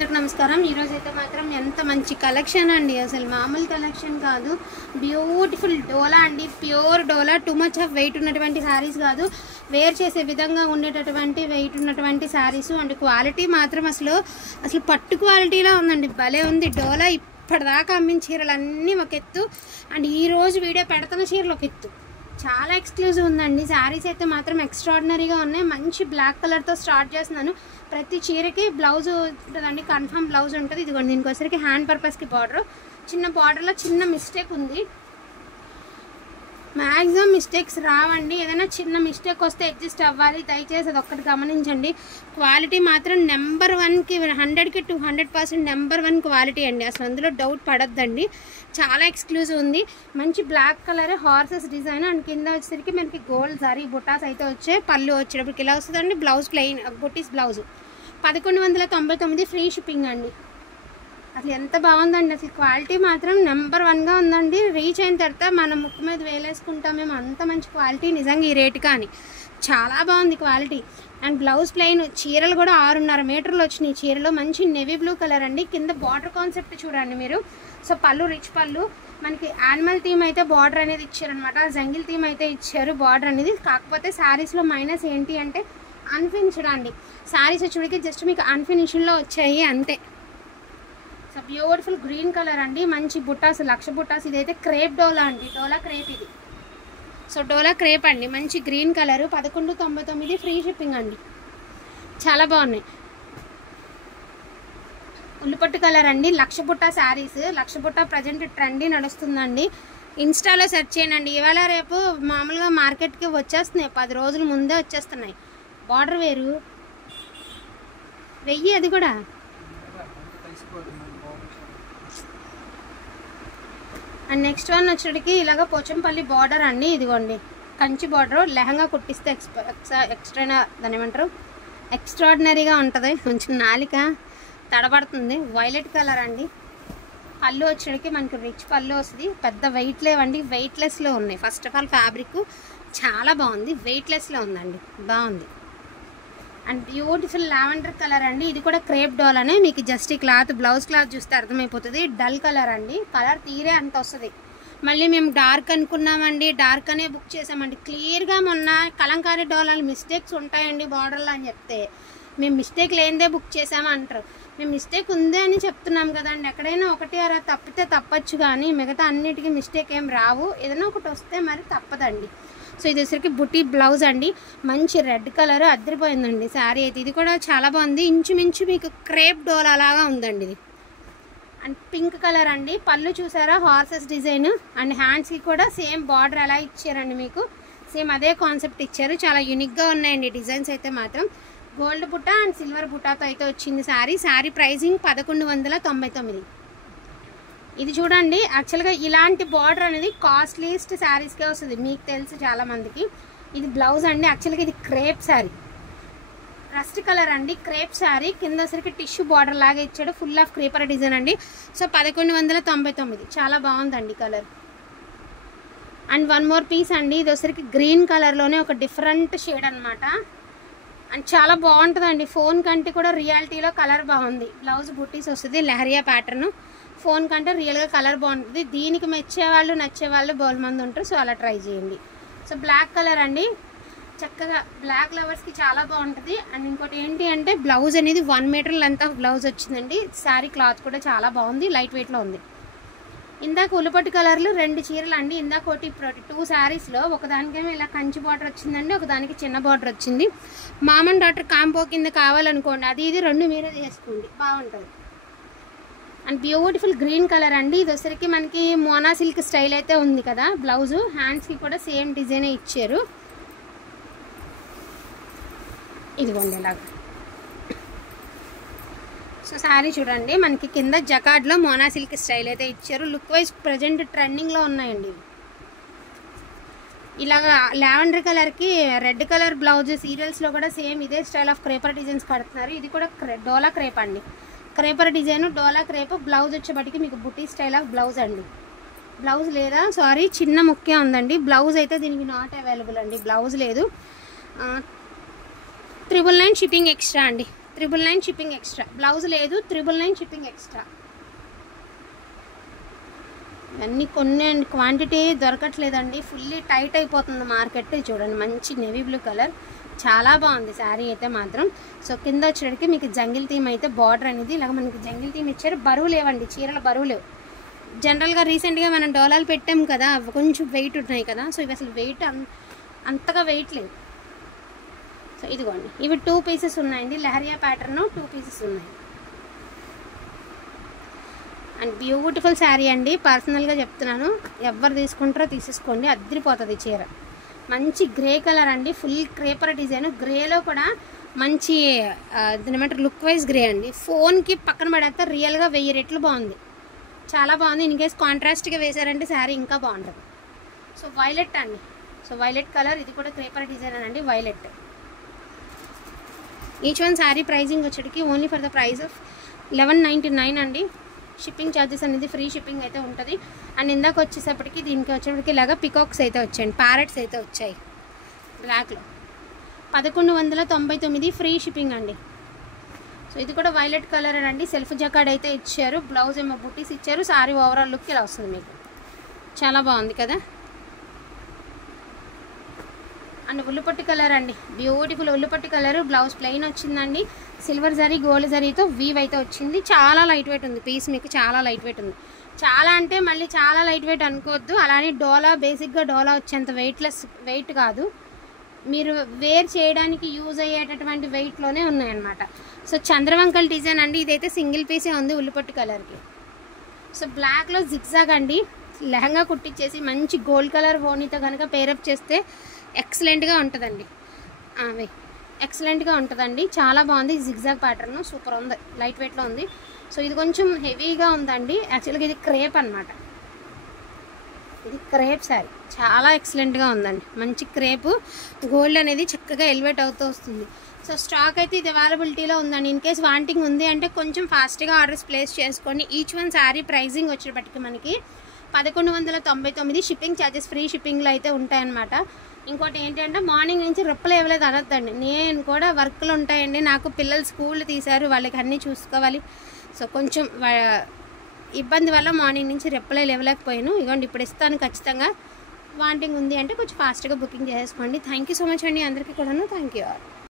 నమస్కారం ఈ రోజు అయితే మాత్రం ఎంత మంచి కలెక్షన్ అండి అసలు మామూలు కలెక్షన్ కాదు బ్యూటిఫుల్ డోలా అండి pure dola too much of weight ఉన్నటువంటి సారీస్ కాదు వేర్ చేసే విధంగా ఉండేటటువంటి వెయిట్ ఉన్నటువంటి సారీస్ అండ్ క్వాలిటీ మాత్రం అసలు పట్టు క్వాలిటీలా ఉందండి భలే ఉంది డోలా ఇప్పటిదాకా అమ్మిన చీరలు అన్నీ ఒక ఎత్తు అండ్ ఈ రోజు వీడియో పెడుతున్న చీరలు ఒక ఎత్తు చాలా ఎక్స్క్లూజివ్ ఉందండి సారీస్ అయితే మాత్రం ఎక్స్ట్రాడినరీగా ఉన్నాయి మంచి బ్లాక్ కలర్తో స్టార్ట్ చేస్తున్నాను ప్రతి చీరకి బ్లౌజ్ ఉంటుందండి కన్ఫర్మ్ బ్లౌజ్ ఉంటుంది ఇదిగోండి దీనికోసరికి హ్యాండ్ పర్పస్కి బార్డర్ చిన్న బార్డర్లో చిన్న మిస్టేక్ ఉంది మ్యాక్సిమం మిస్టేక్స్ రావండి ఏదైనా చిన్న మిస్టేక్ వస్తే అడ్జస్ట్ అవ్వాలి దయచేసి అది ఒక్కటి గమనించండి క్వాలిటీ మాత్రం నెంబర్ 1కి 100కి 200% నెంబర్ 1 క్వాలిటీ అండి అసలు అందులో డౌట్ పడద్దండి చాలా ఎక్స్క్లూజివ్ ఉంది మంచి black colour horses design and కింద వచ్చేసరికి మనకి గోల్డ్ సారీ బుటాస్ అయితే వచ్చాయి పళ్ళు వచ్చేటప్పటికి ఇలా వస్తుందండి బ్లౌజ్ ప్లెయిన్ బుటీస్ బ్లౌజ్ 1199 ఫ్రీ షిప్పింగ్ అండి అసలు ఎంత బాగుందండి అసలు క్వాలిటీ మాత్రం నెంబర్ 1గా ఉందండి రీచ్ అయిన తర్వాత మన ముక్కు మీద వేలేసుకుంటామేమో అంత మంచి క్వాలిటీ నిజంగా ఈ రేటు కానీ చాలా బాగుంది క్వాలిటీ అండ్ బ్లౌజ్ ప్లెయిన్ చీరలు కూడా 6.5 మీటర్లు వచ్చినాయి చీరలు మంచి నేవీ బ్లూ కలర్ అండి కింద బార్డర్ కాన్సెప్ట్ చూడండి మీరు సో పళ్ళు రిచ్ పళ్ళు మనకి యానిమల్ థీమ్ అయితే బార్డర్ అనేది ఇచ్చారనమాట జంగిల్ థీమ్ అయితే ఇచ్చారు బార్డర్ అనేది కాకపోతే శారీస్లో మైనస్ ఏంటి అంటే అన్ఫినిష్డ్ అండి శారీస్ వచ్చేటికి జస్ట్ మీకు అన్ఫినిష్డ్లో వచ్చాయి అంతే సో బ్యూటిఫుల్ గ్రీన్ కలర్ అండి మంచి బుట్టాస్ లక్ష బుట్టాస్ ఇదైతే క్రేప్ డోలా అండి డోలా క్రేప్ ఇది సో డోలా క్రేప్ అండి మంచి గ్రీన్ కలర్ 1199 ఫ్రీ షిప్పింగ్ అండి చాలా బాగున్నాయి ఉల్లిపట్టు కలర్ అండి లక్ష బుట్ట శారీస్ లక్ష బుట్ట ప్రజెంట్ ట్రెండీ నడుస్తుందండి ఇన్స్టాలో సెర్చ్ చేయండి ఇవాళ రేపు మామూలుగా మార్కెట్కి వచ్చేస్తున్నాయి 10 రోజుల ముందే వచ్చేస్తున్నాయి బార్డర్ వేరు వెయ్యి అది కూడా అండ్ నెక్స్ట్ వన్ వచ్చేటికి ఇలాగ పోచంపల్లి బార్డర్ అండి ఇదిగోండి కంచి బార్డర్ లెహంగా కుట్టిస్తే ఎక్స్ట్రా దాని ఏమంటారు ఎక్స్ట్రాడినరీగా ఉంటుంది కొంచెం నాలిక తడబడుతుంది వైలెట్ కలర్ అండి పళ్ళు వచ్చేటికి మనకి రిచ్ పళ్ళు వస్తుంది పెద్ద వెయిట్ లేవండి వెయిట్లెస్లో ఉన్నాయి ఫస్ట్ ఆఫ్ ఆల్ ఫ్యాబ్రిక్ చాలా బాగుంది వెయిట్లెస్లో ఉందండి బాగుంది అండ్ బ్యూటిఫుల్ లావెండర్ కలర్ అండి ఇది కూడా క్రేప్ డోల్ అనే మీకు జస్ట్ ఈ క్లాత్ బ్లౌజ్ క్లాత్ చూస్తే అర్థమైపోతుంది డల్ కలర్ అండి కలర్ తీరే అంత వస్తుంది మళ్ళీ మేము డార్క్ అనుకున్నామండి డార్క్ అనే బుక్ చేసామండి క్లియర్గా మొన్న కలంకారీ డోలాలు మిస్టేక్స్ ఉంటాయండి బార్డర్లో అని చెప్తే మేము మిస్టేక్ లేనిదే బుక్ చేసామా అంటారు మేము మిస్టేక్ ఉంది అని చెప్తున్నాం కదండి ఎక్కడైనా ఒకటి అలా తప్పితే తప్పచ్చు కానీ మిగతా అన్నిటికీ మిస్టేక్ ఏం రావు ఏదైనా ఒకటి వస్తే మరి తప్పదండి సో ఇది వచ్చరికి బుటీ బ్లౌజ్ అండి మంచి రెడ్ కలర్ అద్దరిపోయిందండి శారీ అయితే ఇది కూడా చాలా బాగుంది ఇంచుమించు మీకు క్రేప్ డోలా లాగా ఉందండి ఇది అండ్ పింక్ కలర్ అండి పళ్ళు చూసారా హార్సెస్ డిజైన్ అండ్ హ్యాండ్స్కి కూడా సేమ్ బార్డర్ ఎలా ఇచ్చారండి మీకు సేమ్ అదే కాన్సెప్ట్ ఇచ్చారు చాలా యూనిక్గా ఉన్నాయండి డిజైన్స్ అయితే మాత్రం గోల్డ్ బుట్ట అండ్ సిల్వర్ బుట్టాతో అయితే వచ్చింది శారీ ప్రైజింగ్ 1199 ఇది చూడండి యాక్చువల్గా ఇలాంటి బార్డర్ అనేది కాస్ట్లీస్ట్ శారీస్కే వస్తుంది మీకు తెలుసు చాలామందికి ఇది బ్లౌజ్ అండి యాక్చువల్గా ఇది క్రేప్ శారీ రస్ట్ కలర్ అండి క్రేప్ శారీ కింద సరికి టిష్యూ బార్డర్ లాగా ఇచ్చాడు ఫుల్ ఆఫ్ క్రీపర్ డిజైన్ అండి సో 1199 చాలా బాగుందండి colour and one more piece అండి ఇది వచ్చరికి గ్రీన్ కలర్లోనే ఒక డిఫరెంట్ షేడ్ అనమాట అండ్ చాలా బాగుంటుందండి ఫోన్ కంటే కూడా రియాలిటీలో కలర్ బాగుంది బ్లౌజ్ బుటీస్ వస్తుంది లెహరియా ప్యాటర్న్ ఫోన్ కంటే రియల్గా కలర్ బాగుంటుంది దీనికి మెచ్చేవాళ్ళు నచ్చేవాళ్ళు బోల్ మంది ఉంటారు సో అలా ట్రై చేయండి సో బ్లాక్ కలర్ అండి చక్కగా బ్లాక్ లవర్స్కి చాలా బాగుంటుంది అండ్ ఇంకోటి ఏంటి అంటే బ్లౌజ్ అనేది 1 మీటర్ లెంత్ ఆఫ్ బ్లౌజ్ వచ్చిందండి శారీ క్లాత్ కూడా చాలా బాగుంది లైట్ వెయిట్లో ఉంది ఇందాక ఉల్లిపట్టు కలర్లు 2 చీరలు అండి ఇందాక ఒకటి 2 శారీస్లో ఒకదానికేమో ఇలా కంచి బార్డర్ వచ్చిందండి ఒకదానికి చిన్న బార్డర్ వచ్చింది మామన్ డాటర్ కాంబో కింద కావాలనుకోండి అది ఇది 2 మీరే చేసుకోండి బాగుంటుంది అండ్ బ్యూటిఫుల్ గ్రీన్ కలర్ అండి ఇది వచ్చరికి మనకి మోనా సిల్క్ స్టైల్ అయితే ఉంది కదా బ్లౌజ్ హ్యాండ్స్కి కూడా సేమ్ డిజైనే ఇచ్చారు ఇదిగోండి ఇలాగా సో శారీ చూడండి మనకి కింద జకార్డ్లో మోనా సిల్క్ స్టైల్ అయితే ఇచ్చారు లుక్ వైజ్ ప్రజెంట్ ట్రెండింగ్లో ఉన్నాయండి ఇలాగా లావెండర్ కలర్కి రెడ్ కలర్ బ్లౌజ్ సీరియల్స్లో కూడా సేమ్ ఇదే స్టైల్ ఆఫ్ క్రేపర్ డిజైన్స్ కడుతున్నారు ఇది కూడా డోలా క్రేప్ అండి క్రేపర్ డిజైన్ డోలా క్రేప్ బ్లౌజ్ వచ్చేపటికి మీకు బుటీ స్టైల్ ఆఫ్ బ్లౌజ్ అండి బ్లౌజ్ లేదా సారీ చిన్న ముఖ్య ఉందండి బ్లౌజ్ అయితే దీనికి నాట్ అవైలబుల్ అండి బ్లౌజ్ లేదు 999 షిప్పింగ్ ఎక్స్ట్రా అండి 999 షిప్పింగ్ ఎక్స్ట్రా. బ్లౌజ్ లేదు, 999 షిప్పింగ్ ఎక్స్ట్రా. అన్నీ కొన్ని క్వాంటిటీ దొరకట్లేదండి, ఫుల్లీ టైట్ అయిపోతుంది మార్కెట్. చూడండి మంచి నేవీ బ్లూ కలర్, చాలా బాగుంది శారీ అయితే మాత్రం. సో కింద వచ్చేటికి మీకు జంగిల్ థీమ్ అయితే బార్డర్ అనేది ఇలాగ మనకి జంగిల్ థీమ్ ఇచ్చారు. బరువు లేవండి చీరల, బరువు లేవు. జనరల్గా రీసెంట్గా మనం డోలాలు పెట్టాం కదా, అవి కొంచెం వెయిట్ ఉన్నాయి కదా, సో ఇవి అసలు వెయిట్ అంతగా వెయిట్ లేవు. సో ఇదిగోండి, ఇవి 2 పీసెస్ ఉన్నాయండి. లహరియా ప్యాటర్న్ 2 పీసెస్ ఉన్నాయి. అండ్ బ్యూటిఫుల్ శారీ అండి, పర్సనల్గా చెప్తున్నాను, ఎవరు తీసుకుంటారో తీసేసుకోండి, అద్దరిపోతుంది చీర. మంచి గ్రే కలర్ అండి, ఫుల్ క్రేపర్ డిజైన్. గ్రేలో కూడా మంచి ఏమంటారు లుక్ వైజ్ గ్రే అండి. ఫోన్కి పక్కన పడేస్తే రియల్గా 1000 రెట్లు బాగుంది, చాలా బాగుంది. ఇన్ కేస్ కాంట్రాస్ట్గా వేసారంటే శారీ ఇంకా బాగుంటుంది. సో వైలెట్ అండి, సో వైలెట్ కలర్, ఇది కూడా క్రేపర్ డిజైన్ అండి, violet. Each one sari pricing వచ్చేటికి only for the price of 1199 అండి. షిప్పింగ్ ఛార్జెస్ అనేది ఫ్రీ షిప్పింగ్ అయితే ఉంటుంది. అండ్ ఇందాక వచ్చేసప్పటికి దీనికి వచ్చేప్పటికి ఇలాగా పికాక్స్ అయితే వచ్చాయండి, ప్యారెట్స్ అయితే వచ్చాయి బ్లాక్లో. 1199 ఫ్రీ షిప్పింగ్ అండి. సో ఇది కూడా వైలెట్ కలర్ అండి, సెల్ఫ్ జకాడ్ అయితే ఇచ్చారు, బ్లౌజ్ ఏమో బుటీస్ ఇచ్చారు. సారీ ఓవరాల్ లుక్ ఇలా వస్తుంది మీకు, చాలా బాగుంది కదా. అండ్ ఉల్లిపట్టు కలర్ అండి, బ్యూటిఫుల్ ఉల్లిపట్టు కలర్. బ్లౌజ్ ప్లెయిన్ వచ్చిందండి, సిల్వర్ జరీ గోల్డ్ జరీతో వీవ్ అయితే వచ్చింది. చాలా లైట్ వెయిట్ ఉంది పీస్, మీకు చాలా లైట్ వెయిట్ ఉంది. చాలా అంటే మళ్ళీ చాలా లైట్ వెయిట్ అనుకోవద్దు, అలానే డోలా బేసిక్గా డోలా వచ్చేంత వెయిట్ కాదు, మీరు వేర్ చేయడానికి యూజ్ అయ్యేటటువంటి వెయిట్లోనే ఉన్నాయన్నమాట. సో చంద్రవంకల్ డిజైన్ అండి, ఇదైతే సింగిల్ పీసే ఉంది ఉల్లిపట్టు కలర్కి. సో బ్లాక్లో జిగ్జాగ్ అండి, లెహంగా కుట్టించేసి మంచి గోల్డ్ కలర్ ఓనీతో కనుక పేరప్ చేస్తే ఎక్సలెంట్గా ఉంటుందండి, ఎక్సలెంట్గా ఉంటుందండి, చాలా బాగుంది. జిగ్జాగ్ ప్యాటర్న్ సూపర్ ఉంది, లైట్ వెయిట్లో ఉంది. సో ఇది కొంచెం హెవీగా ఉందండి, యాక్చువల్గా ఇది క్రేప్ అనమాట, ఇది క్రేప్ శారీ, చాలా ఎక్సలెంట్గా ఉందండి. మంచి క్రేపు, గోల్డ్ అనేది చక్కగా ఎలివేట్ అవుతూ వస్తుంది. సో స్టాక్ అయితే ఇది అవైలబిలిటీలో ఉందండి. ఇన్ కేస్ వాంటింగ్ ఉంది అంటే కొంచెం ఫాస్ట్గా ఆర్డర్స్ ప్లేస్ చేసుకోండి. ఈచ్ వన్ శారీ ప్రైజింగ్ వచ్చేటప్పటికి మనకి 1199, షిప్పింగ్ ఛార్జెస్ ఫ్రీ షిప్పింగ్లో అయితే ఉంటాయన్నమాట. ఇంకోటి ఏంటంటే మార్నింగ్ నుంచి రిప్లై ఇవ్వలేదు అనొద్దండి, నేను కూడా వర్క్లు ఉంటాయండి, నాకు పిల్లలు స్కూల్ తీశారు, వాళ్ళకి అన్నీ చూసుకోవాలి. సో కొంచెం ఇబ్బంది వల్ల మార్నింగ్ నుంచి రిప్లైలు ఇవ్వలేకపోయాను. ఇవ్వండి ఇప్పుడు ఇస్తాను ఖచ్చితంగా. వాంటింగ్ ఉంది అంటే కొంచెం ఫాస్ట్గా బుకింగ్ చేసుకోండి. థ్యాంక్ యూ సో మచ్ అండి అందరికీ కూడాను, థ్యాంక్ యూ ఆల్.